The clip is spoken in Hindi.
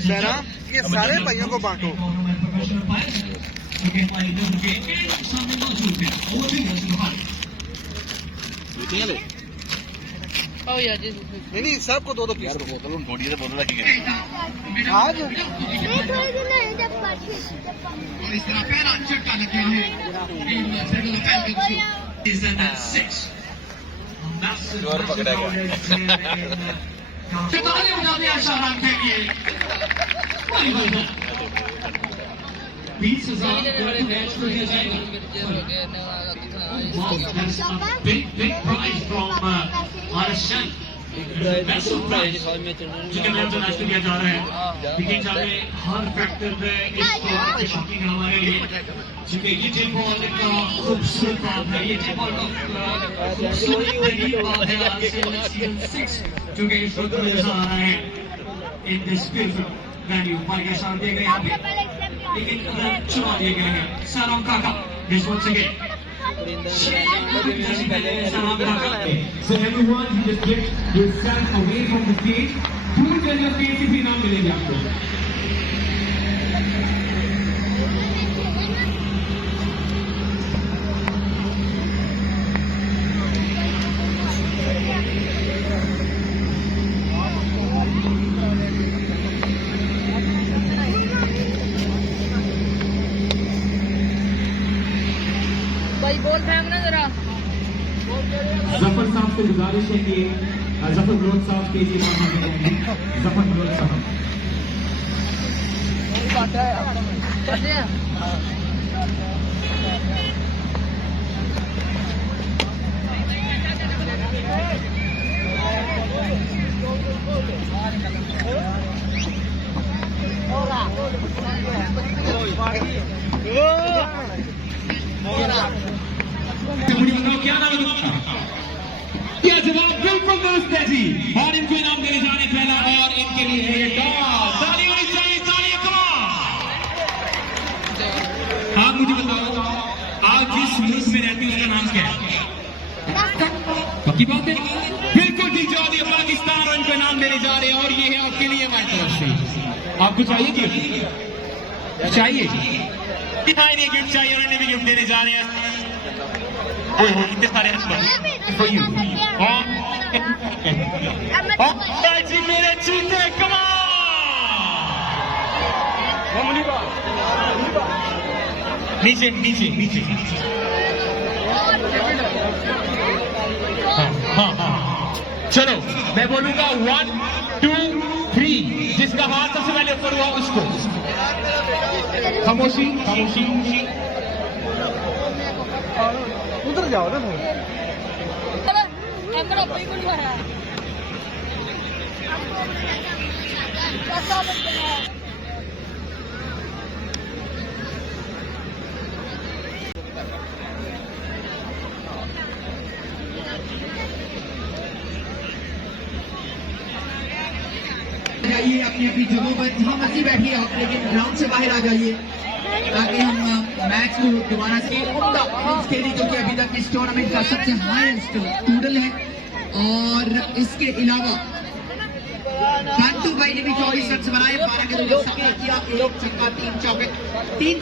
सहरा, ये सारे भाइयों को बांटो। नहीं सबको दो पीस आज इस तरह पहला झटका लगा है जोर पकड़ेगा तालियां बजाते हैं शाहरान के लिए 20,000 मैच को दिया जाएगा big prize from RSN जो कि मैच दिया जा रहा है देखिए जाने हर फैक्टर में इस टूर्नामेंट शॉकिंग हमारे लिए क्योंकि ये टीम बॉल का खूबसूरत बात है ये टीम बॉल का खूबसूरत तरीन बात है सीजन 6 जो कि इस वक्त नजर आ रहा है इन दिस ब्यूटीफुल वेन्यू पर के साथ दिए गए यहाँ पे लेकिन चुना दिए गए हैं सारों काका this once again So everyone, you just get yourself away from the stage. Prove that your face is not मिलेगी आपको. भाई बोल फेंकना जरा जफर साहब से गुजारिश है कि जफर ग्रोथ साहब के लिए जफर ग्रोथ साहब मुझे बताओ क्या नाम है तुम्हारा? क्या जवाब बिल्कुल दुरुस्त है जी और इनको इनाम देने जाने पहला और इनके लिए है ये टॉस ताली होनी चाहिए ताली कमाल आप मुझे बताओ आप जिस मुल्क में रहती है उसका नाम क्या है पक्की बात है बिल्कुल ठीक जवाब दिया पाकिस्तान और इनको इनाम देने जा रहे हैं और ये है आपके लिए हमारी तरफ से आपको चाहिए गिफ्ट चाहिए गिफ्ट चाहिए उन्होंने भी गिफ्ट देने जा रहे हैं इतने सारे for you. जी मेरे चीते कमाल नीचे नीचे नीचे हाँ चलो मैं बोलूंगा 1 2 3 जिसका हाथ सबसे पहले ऊपर हुआ उसको खामोशी खामोशी उधर जाओ ना जाइए अपनी अपनी जगहों पर जहाँ मर्जी बैठिए आप लेकिन ग्राउंड से बाहर आ जाइए ताकि हम मैच को दोबारा से खेलें जो कि अभी तक इस टूर्नामेंट का सबसे हाईएस्ट टोटल है और इसके अलावा कांटू भाई ने भी 24 रन बनाए 12 के 2 किया 1 छक्का 3 चौके 3